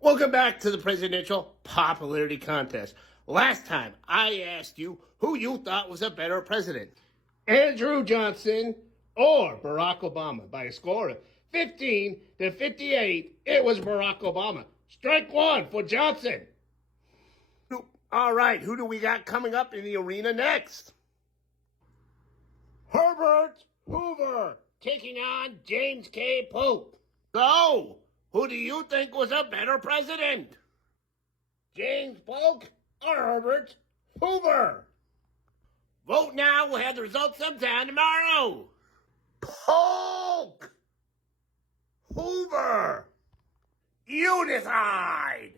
Welcome back to the presidential popularity contest. Last time I asked you who you thought was a better president, Andrew Johnson or Barack Obama. By a score of 15 to 58, it was Barack Obama. Strike one for Johnson. All right, who do we got coming up in the arena next? Herbert Hoover taking on James K. Polk. So, who do you think was a better president? James Polk or Herbert Hoover? Vote now. We'll have the results sometime tomorrow. Polk! Hoover! Unified!